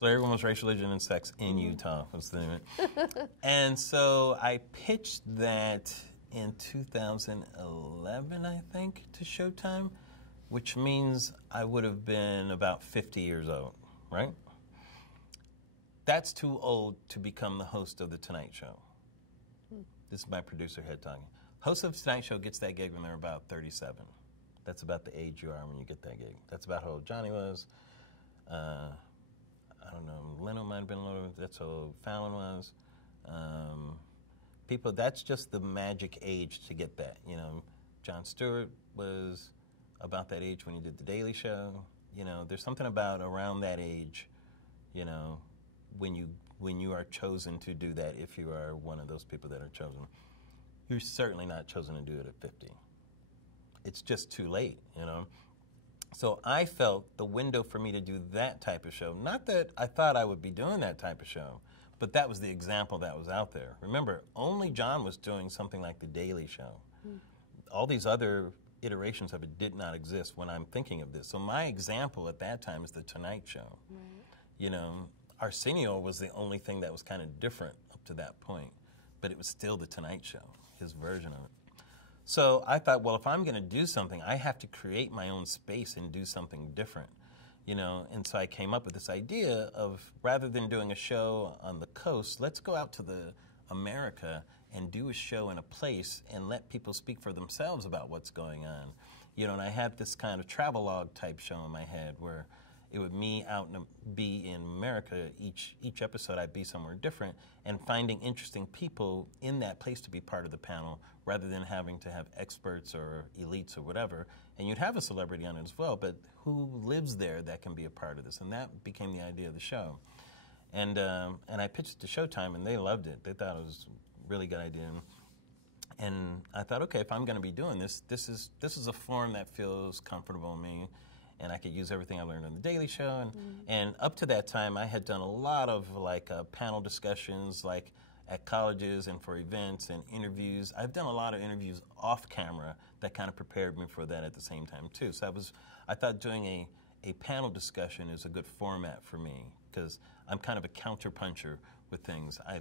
So everyone was race, religion, and sex in Utah was the name of it. And so I pitched that in 2011, I think, to Showtime, which means I would have been about 50 years old, right? That's too old to become the host of The Tonight Show. This is my producer head talking. Host of The Tonight Show gets that gig when they're about 37. That's about the age you are when you get that gig. That's about how old Johnny was. I don't know, Leno might have been a little, that's how old Fallon was. People, that's just the magic age to get that, you know. Jon Stewart was about that age when he did The Daily Show. You know, there's something about around that age, you know, when you are chosen to do that, if you are one of those people that are chosen. You're certainly not chosen to do it at 50. It's just too late, you know. So I felt the window for me to do that type of show, not that I thought I would be doing that type of show, but that was the example that was out there. Remember, only John was doing something like The Daily Show. All these other iterations of it did not exist when I'm thinking of this. So my example at that time is The Tonight Show. Right. You know, Arsenio was the only thing that was kind of different up to that point, but it was still The Tonight Show, his version of it. So I thought, well, if I'm going to do something, I have to create my own space and do something different, you know. And so I came up with this idea of, rather than doing a show on the coast, let's go out to the America and do a show in a place and let people speak for themselves about what's going on. You know, and I had this kind of travelogue type show in my head where it would be in America. Each episode I'd be somewhere different and finding interesting people in that place to be part of the panel rather than having to have experts or elites or whatever. And you'd have a celebrity on it as well, but who lives there that can be a part of this? And that became the idea of the show. And I pitched it to Showtime and they loved it. They thought it was a really good idea. And I thought, okay, if I'm going to be doing this, this is a form that feels comfortable to me. And I could use everything I learned on The Daily Show. And up to that time, I had done a lot of like panel discussions, like at colleges and for events and interviews. I've done a lot of interviews off camera that kind of prepared me for that at the same time too. So I thought doing a panel discussion is a good format for me because I'm kind of a counterpuncher with things. I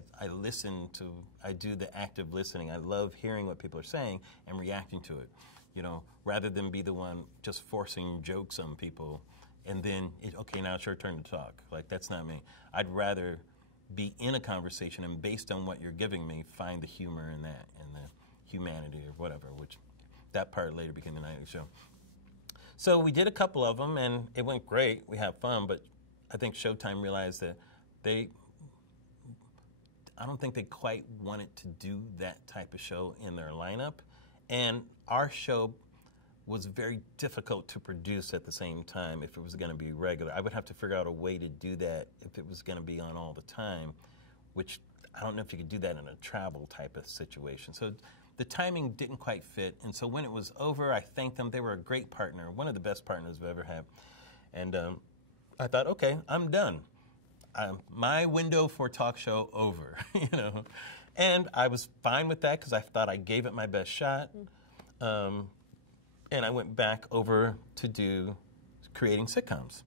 do the active listening. I love hearing what people are saying and reacting to it. You know, rather than be the one just forcing jokes on people and then, okay, now it's your turn to talk. Like, that's not me. I'd rather be in a conversation and based on what you're giving me, find the humor in that and the humanity or whatever, which that part later became The Nightly Show. So we did a couple of them and it went great. We had fun, but I think Showtime realized that I don't think they quite wanted to do that type of show in their lineup. And our show was very difficult to produce at the same time if it was going to be regular. I would have to figure out a way to do that if it was going to be on all the time, which I don't know if you could do that in a travel type of situation. So the timing didn't quite fit. And so when it was over, I thanked them. They were a great partner, one of the best partners I've ever had. And I thought, okay, I'm done. My window for talk show over, you know. And I was fine with that because I thought I gave it my best shot. And I went back over to do creating sitcoms.